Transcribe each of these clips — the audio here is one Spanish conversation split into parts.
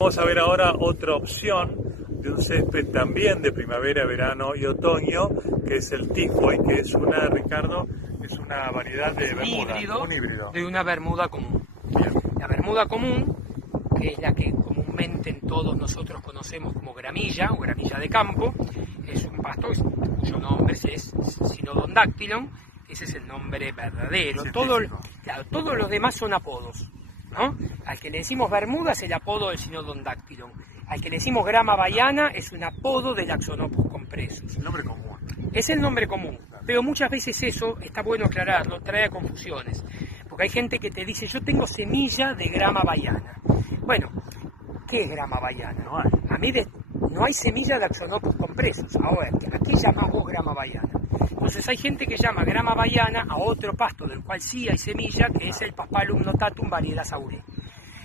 Vamos a ver ahora otra opción de un césped también de primavera, verano y otoño, que es el Tifoy, que es una, Ricardo, es una variedad de bermuda, un híbrido de una bermuda común. Bien. La bermuda común, que es la que comúnmente todos nosotros conocemos como gramilla o gramilla de campo, es un pasto cuyo nombre es Cynodon-dactylon, ese es el nombre verdadero. Todos los demás son apodos, ¿no? Al que le decimos bermuda es el apodo del Cynodon-dactylon. Al que le decimos grama baiana es un apodo del Axonopus compressus. El nombre común. Es el nombre común, pero muchas veces eso, está bueno aclararlo, trae confusiones. Porque hay gente que te dice, yo tengo semilla de grama baiana. Bueno, ¿qué es grama baiana? No hay. No hay semilla de Axonopus compressus. Ahora, ¿a qué llamás vos grama baiana? Entonces hay gente que llama grama baiana a otro pasto del cual sí hay semilla, que es el Paspalum notatum variedad sauré.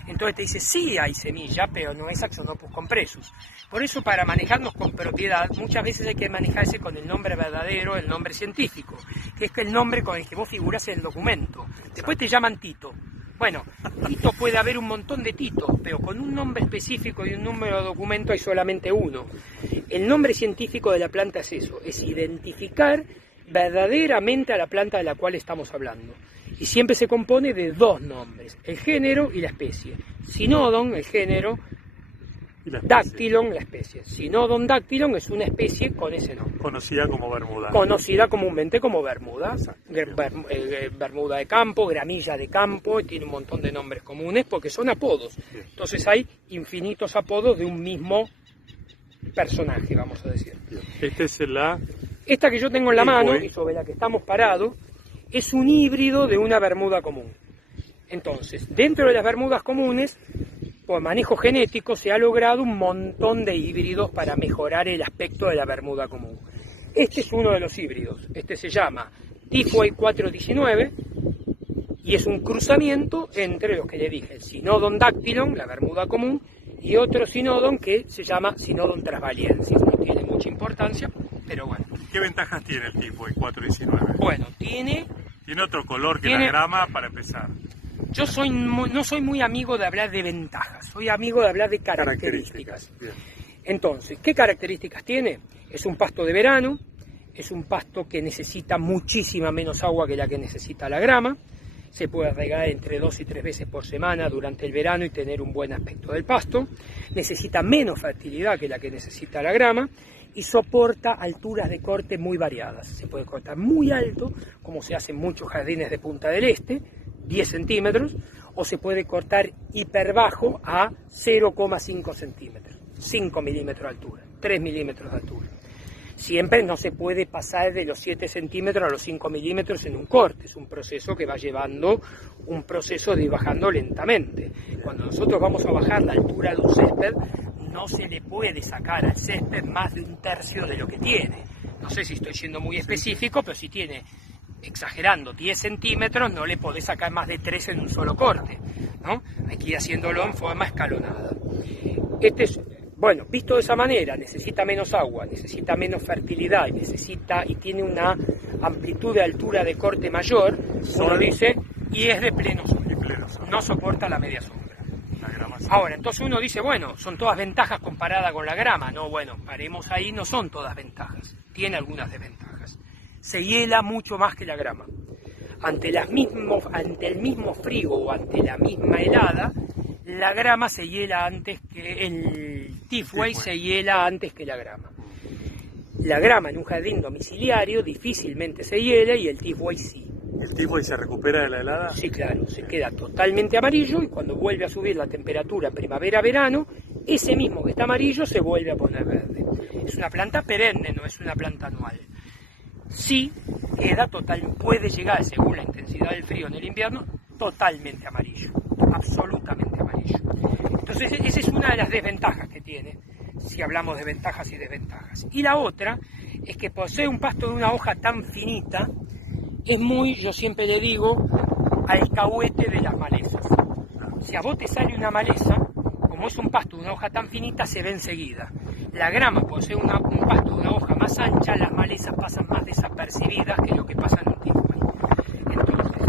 Entonces te dice, sí hay semilla, pero no es Axonopus compressus. Por eso, para manejarnos con propiedad, muchas veces hay que manejarse con el nombre verdadero, el nombre científico, que es el nombre con el que vos figurás en el documento. Después te llaman Tito. Bueno, Tito puede haber un montón de Titos, pero con un nombre específico y un número de documento hay solamente uno. El nombre científico de la planta es eso, es identificar verdaderamente a la planta de la cual estamos hablando. Y siempre se compone de dos nombres, el género y la especie. Cynodon, el género, Dactylon, la especie. Cynodon-dactylon es una especie con ese nombre. Conocida como bermuda. Conocida comúnmente como bermuda. Bermuda de campo, gramilla de campo, tiene un montón de nombres comunes porque son apodos. Bien. Entonces hay infinitos apodos de un mismo personaje, vamos a decir. Esta que yo tengo en la mano y sobre la que estamos parados es un híbrido de una bermuda común. Entonces, dentro de las bermudas comunes, por manejo genético, se ha logrado un montón de híbridos para mejorar el aspecto de la bermuda común. Este es uno de los híbridos. Este se llama Tifoy 419 y es un cruzamiento entre los que le dije, el Cynodon-dactylon, la bermuda común, y otro Cynodon que se llama Cynodon trasvaliensis. No tiene mucha importancia, pero bueno. ¿Qué ventajas tiene el Tifoy 419? Bueno, tiene otro color que la grama para empezar. Yo no soy muy amigo de hablar de ventajas, soy amigo de hablar de características. Bien. Entonces, ¿qué características tiene? Es un pasto de verano, es un pasto que necesita muchísima menos agua que la que necesita la grama, se puede regar entre 2 y 3 veces por semana durante el verano y tener un buen aspecto del pasto, necesita menos fertilidad que la que necesita la grama y soporta alturas de corte muy variadas. Se puede cortar muy alto, como se hace en muchos jardines de Punta del Este, 10 centímetros, o se puede cortar hiperbajo a 0,5 centímetros, 5 milímetros de altura, 3 milímetros de altura. Siempre no se puede pasar de los 7 centímetros a los 5 milímetros en un corte, es un proceso que va llevando un proceso de ir bajando lentamente. Cuando nosotros vamos a bajar la altura de un césped, no se le puede sacar al césped más de 1/3 de lo que tiene. No sé si estoy siendo muy específico, pero si tiene, exagerando, 10 centímetros, no le podés sacar más de 3 en un solo corte, ¿no? Hay que ir haciéndolo en forma escalonada. Bueno, visto de esa manera, necesita menos agua, necesita menos fertilidad y tiene una amplitud de altura de corte mayor, uno dice, y es de pleno sol, no soporta la media sombra. Ahora, entonces uno dice, bueno, son todas ventajas comparadas con la grama. No, bueno, paremos ahí, no son todas ventajas, tiene algunas desventajas. Se hiela mucho más que la grama. Ante el mismo frío o ante la misma helada, la grama se hiela antes que el Tifoy se hiela antes que la grama. La grama en un jardín domiciliario difícilmente se hiela y el Tifoy sí. ¿El Tifoy se recupera de la helada? Sí, claro, se queda totalmente amarillo y cuando vuelve a subir la temperatura primavera-verano, ese mismo que está amarillo se vuelve a poner verde. Es una planta perenne, no es una planta anual. Sí, puede llegar, según la intensidad del frío en el invierno, totalmente amarillo, absolutamente amarillo. Entonces esa es una de las desventajas que tiene, si hablamos de ventajas y desventajas. Y la otra es que por ser un pasto de una hoja tan finita, es yo siempre le digo, alcahuete de las malezas. Si a vos te sale una maleza, como es un pasto de una hoja tan finita, se ve enseguida. La grama, por ser un pasto de una hoja más ancha, las malezas pasan más desapercibidas que lo que pasa en un Tifoy. Entonces,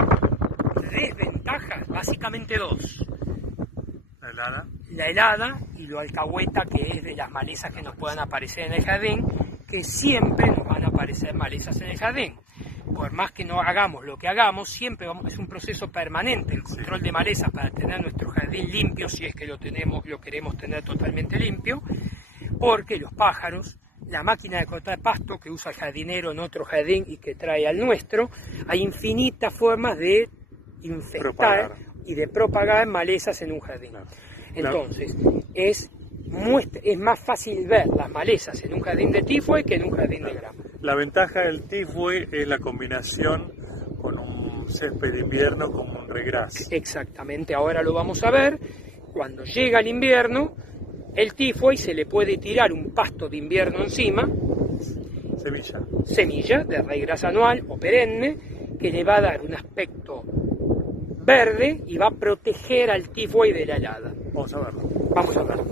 desventajas, básicamente dos. ¿La helada? la helada y lo alcahueta, que es de las malezas que nos puedan aparecer en el jardín, que siempre nos van a aparecer malezas en el jardín. Por más que no hagamos lo que hagamos, siempre es un proceso permanente el control de malezas para tener nuestro jardín limpio, si es que lo queremos tener totalmente limpio, porque los pájaros, la máquina de cortar pasto que usa el jardinero en otro jardín y que trae al nuestro, hay infinitas formas de infectar y de propagar malezas en un jardín. Entonces, es más fácil ver las malezas en un jardín de tifue que en un jardín de grama. La ventaja del tifue es la combinación con un césped de invierno como un regras. Exactamente, ahora lo vamos a ver. Cuando llega el invierno, el tifue se le puede tirar un pasto de invierno encima, semilla de regras anual o perenne, que le va a dar un aspecto verde y va a proteger al tifue de la helada. Vamos a verlo. Vamos a verlo.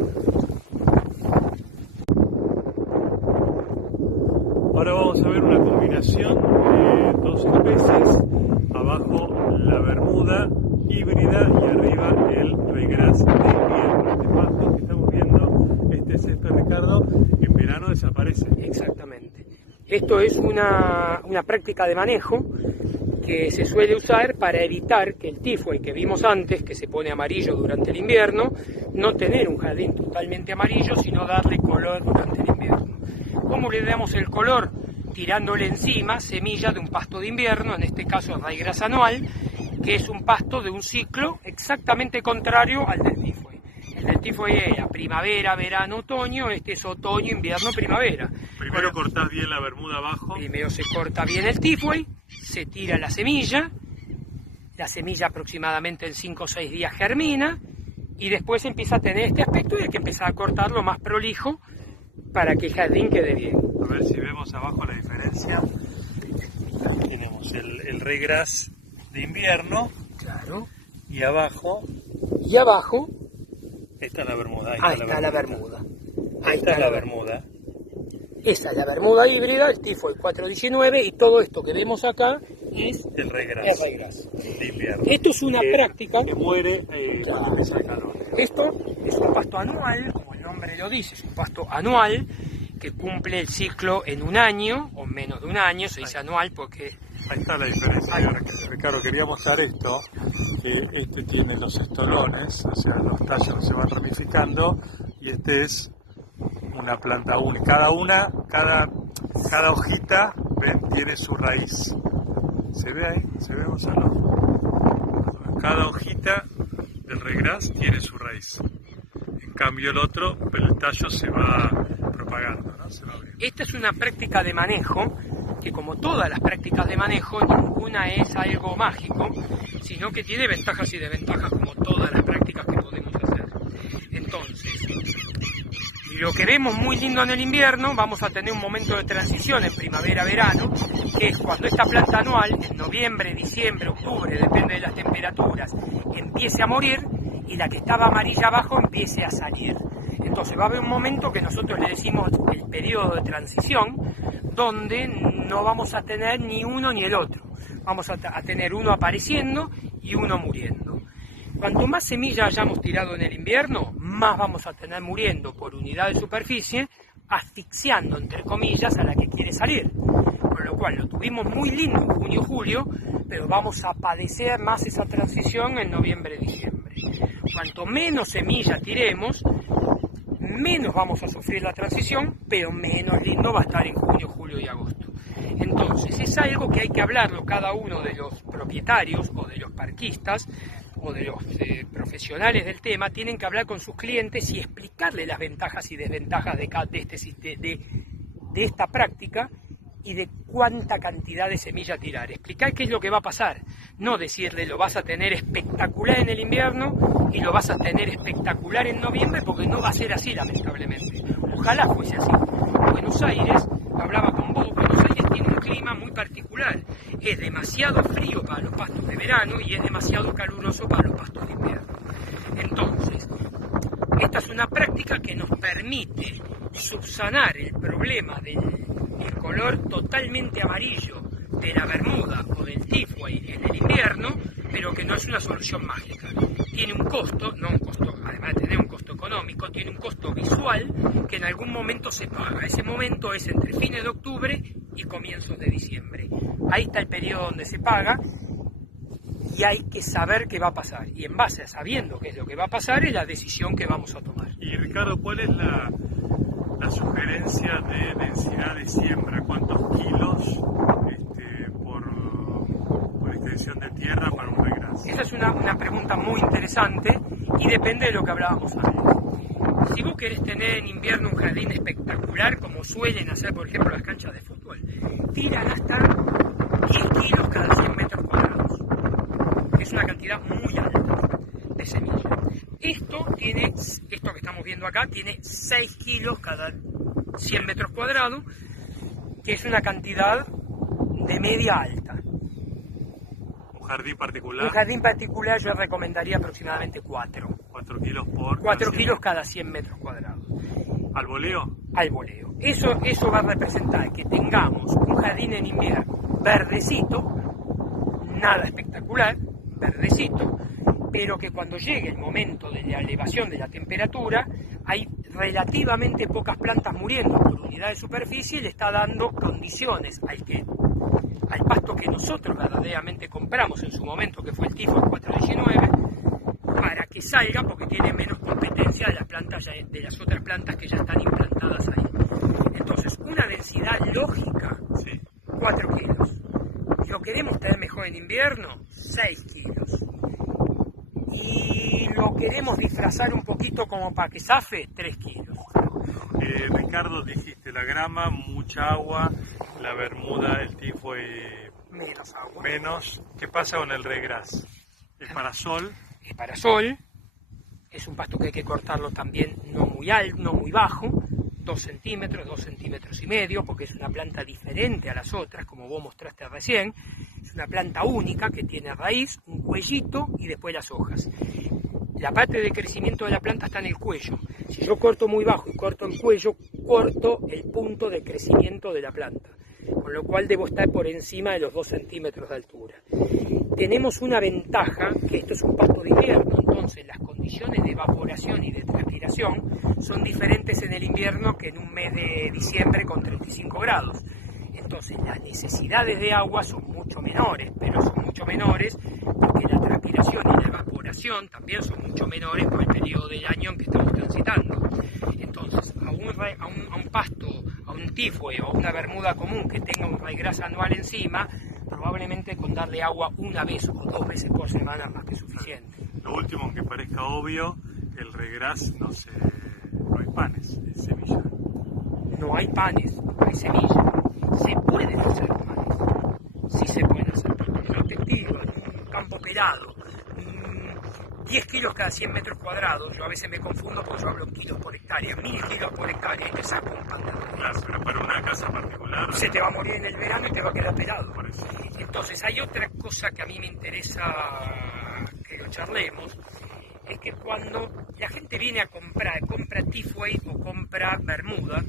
Ahora vamos a ver una combinación de dos especies, abajo la bermuda híbrida y arriba el regras de invierno. Este pasto que estamos viendo, este césped, Ricardo, en verano desaparece. Exactamente. Esto es una práctica de manejo que se suele usar para evitar que el tifue que vimos antes, que se pone amarillo durante el invierno, no tener un jardín totalmente amarillo, sino darle color durante el invierno. ¿Cómo le damos el color? Tirándole encima semilla de un pasto de invierno, en este caso regras anual, que es un pasto de un ciclo exactamente contrario al del tifue. El del tifue era primavera, verano, otoño, este es otoño, invierno, primavera. Primero cortás bien la bermuda abajo. Primero se corta bien el tifue, se tira la semilla aproximadamente en 5 o 6 días germina, y después empieza a tener este aspecto y hay que empezar a cortarlo más prolijo para que el jardín quede bien. A ver si vemos abajo la diferencia. Tenemos el regras de invierno. Claro. Y abajo. Esta es la bermuda. Ahí está la bermuda. Esta es la bermuda. Esta es la bermuda híbrida, el tifue 419, y todo esto que vemos acá es el regras de invierno. Esto es una práctica que muere cuando empieza el calor. Esto es un pasto anual, como el nombre lo dice, es un pasto anual que cumple el ciclo en un año o menos de un año. Se dice anual porque... Ahí está la diferencia, Ricardo. Quería mostrar esto, que este tiene los estolones, o sea, los tallos se van ramificando, y este es una planta única. Cada hojita, ven, tiene su raíz. ¿Se ve ahí? ¿Se ve, Gonzalo? Cada hojita del regras tiene su raíz. En cambio el otro, el tallo se va propagando, ¿no? Se va abriendo. Esta es una práctica de manejo que, como todas las prácticas de manejo, ninguna es algo mágico, sino que tiene ventajas y desventajas como todas las prácticas que podemos hacer. Entonces, lo que vemos muy lindo en el invierno, vamos a tener un momento de transición en primavera-verano, que es cuando esta planta anual, en noviembre, diciembre, octubre, depende de las temperaturas, empiece a morir y la que estaba amarilla abajo empiece a salir. Entonces va a haber un momento que nosotros le decimos el periodo de transición, donde no vamos a tener ni uno ni el otro. Vamos a tener uno apareciendo y uno muriendo. Cuanto más semillas hayamos tirado en el invierno, más vamos a tener muriendo por unidad de superficie, asfixiando, entre comillas, a la que quiere salir. Con lo cual lo tuvimos muy lindo en junio-julio, pero vamos a padecer más esa transición en noviembre-diciembre. Cuanto menos semillas tiremos, menos vamos a sufrir la transición, pero menos lindo va a estar en junio, julio y agosto. Entonces es algo que hay que hablarlo cada uno de los propietarios o de los parquistas o de los profesionales del tema. Tienen que hablar con sus clientes y explicarle las ventajas y desventajas de esta práctica y de cuánta cantidad de semilla tirar. Explicar qué es lo que va a pasar, no decirle lo vas a tener espectacular en el invierno y lo vas a tener espectacular en noviembre, porque no va a ser así, lamentablemente. Ojalá fuese así. Buenos Aires, hablaba con vos, Buenos Aires tiene un clima muy particular. Es demasiado frío para los pastos de verano y es demasiado caluroso para los pastos de invierno. Entonces, esta es una práctica que nos permite subsanar el problema del color totalmente amarillo de la bermuda o del tifue en el invierno, pero que no es una solución mágica. Tiene un costo, no un costo, además para tener un costo económico, tiene un costo visual que en algún momento se paga. Ese momento es entre fines de octubre y comienzos de diciembre. Ahí está el periodo donde se paga y hay que saber qué va a pasar. Y en base a sabiendo qué es lo que va a pasar es la decisión que vamos a tomar. Y Ricardo, ¿cuál es la sugerencia de densidad de siembra? ¿Cuántos kilos por extensión de tierra para un regras? Esa es una pregunta muy interesante y depende de lo que hablábamos antes. Si vos querés tener en invierno un jardín espectacular, como suelen hacer, por ejemplo, las canchas de fútbol, tiran hasta 10 kilos cada 100 metros cuadrados. Es una cantidad muy alta de semilla. Esto que estamos viendo acá tiene 6 kilos cada 100 metros cuadrados, que es una cantidad de media alta. ¿Un jardín particular? Un jardín particular yo recomendaría aproximadamente 4. 4 kilos por... 4 kilos cada 100 metros cuadrados. ¿Al voleo? Al voleo. Eso va a representar que tengamos un jardín en invierno verdecito, nada espectacular, verdecito, pero que cuando llegue el momento de la elevación de la temperatura, hay relativamente pocas plantas muriendo por unidad de superficie y le está dando condiciones al pasto que nosotros verdaderamente compramos en su momento, que fue el tifo 419, para que salga, porque tiene menos competencia de las otras plantas que ya están implantadas ahí. Entonces, una densidad lógica, sí, 4 kilos. ¿Lo queremos tener mejor en invierno? 6 kilos. Y lo queremos disfrazar un poquito como para que zafe, 3 kilos. Ricardo, dijiste la grama, mucha agua, la bermuda, el tifo menos agua. Menos. ¿Qué pasa con el regras? ¿El parasol? El parasol es un pasto que hay que cortarlo también no muy alto, no muy bajo, 2 centímetros, 2 centímetros y medio, porque es una planta diferente a las otras, como vos mostraste recién. Es una planta única que tiene raíz, un cuellito y después las hojas. La parte de crecimiento de la planta está en el cuello. Si yo corto muy bajo y corto el cuello, corto el punto de crecimiento de la planta, con lo cual debo estar por encima de los 2 centímetros de altura. Tenemos una ventaja, que esto es un pasto de invierno, entonces las condiciones de evaporación y de transpiración son diferentes en el invierno que en un mes de diciembre con 35 grados. Entonces las necesidades de agua son mucho menores, pero son mucho menores porque la transpiración y la evaporación también son mucho menores por el periodo del año en que estamos transitando. Entonces a un pasto, a un tifue o a una bermuda común que tenga un raigras anual encima, probablemente con darle agua una vez o 2 veces por semana es más que suficiente. Lo último, aunque parezca obvio, el regras no hay panes, es semilla. No hay panes, hay semilla. Se pueden hacer panes, sí se pueden hacer panes. Yo te digo, en un campo pelado, 10 kilos cada 100 metros cuadrados, yo a veces me confundo porque yo hablo en kilos por hectárea, 1000 kilos por hectárea, y te saco un pan de arroz. Claro, pero para una casa particular... Se te va a morir en el verano y te va a quedar pelado. Por eso. Entonces hay otra cosa que a mí me interesa que lo charlemos, es que cuando la gente viene a compra tifue o compra bermuda,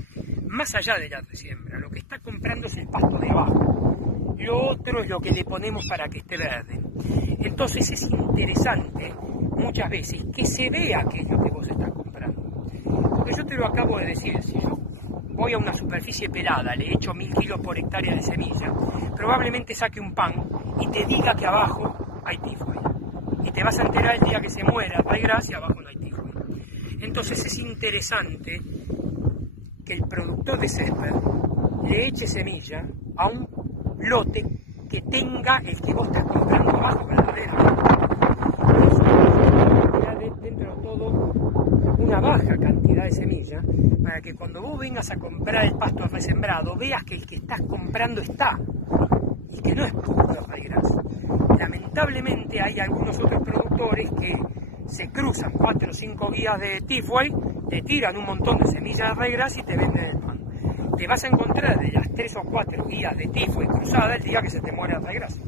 más allá de la siembra, lo que está comprando es el pasto de abajo. Lo otro es lo que le ponemos para que esté verde. Entonces es interesante muchas veces que se vea aquello que vos estás comprando. Porque yo te lo acabo de decir, si yo voy a una superficie pelada, le echo 1000 kilos por hectárea de semilla, probablemente saque un pan y te diga que abajo hay tifue. Y te vas a enterar el día que se muera, hay gracia, y abajo no hay tifue. Entonces es interesante que el productor de césped le eche semilla a un lote que tenga el que vos estás comprando abajo verdaderamente. Dentro de todo, una baja cantidad de semilla para que cuando vos vengas a comprar el pasto resembrado veas que el que estás comprando está y que no es puro raigras. Lamentablemente hay algunos otros productores que se cruzan 4 o 5 guías de tifue, te tiran un montón de semillas de raigras y te venden el pan. Te vas a encontrar de las 3 o 4 guías de tifue cruzada el día que se te muere el raigras.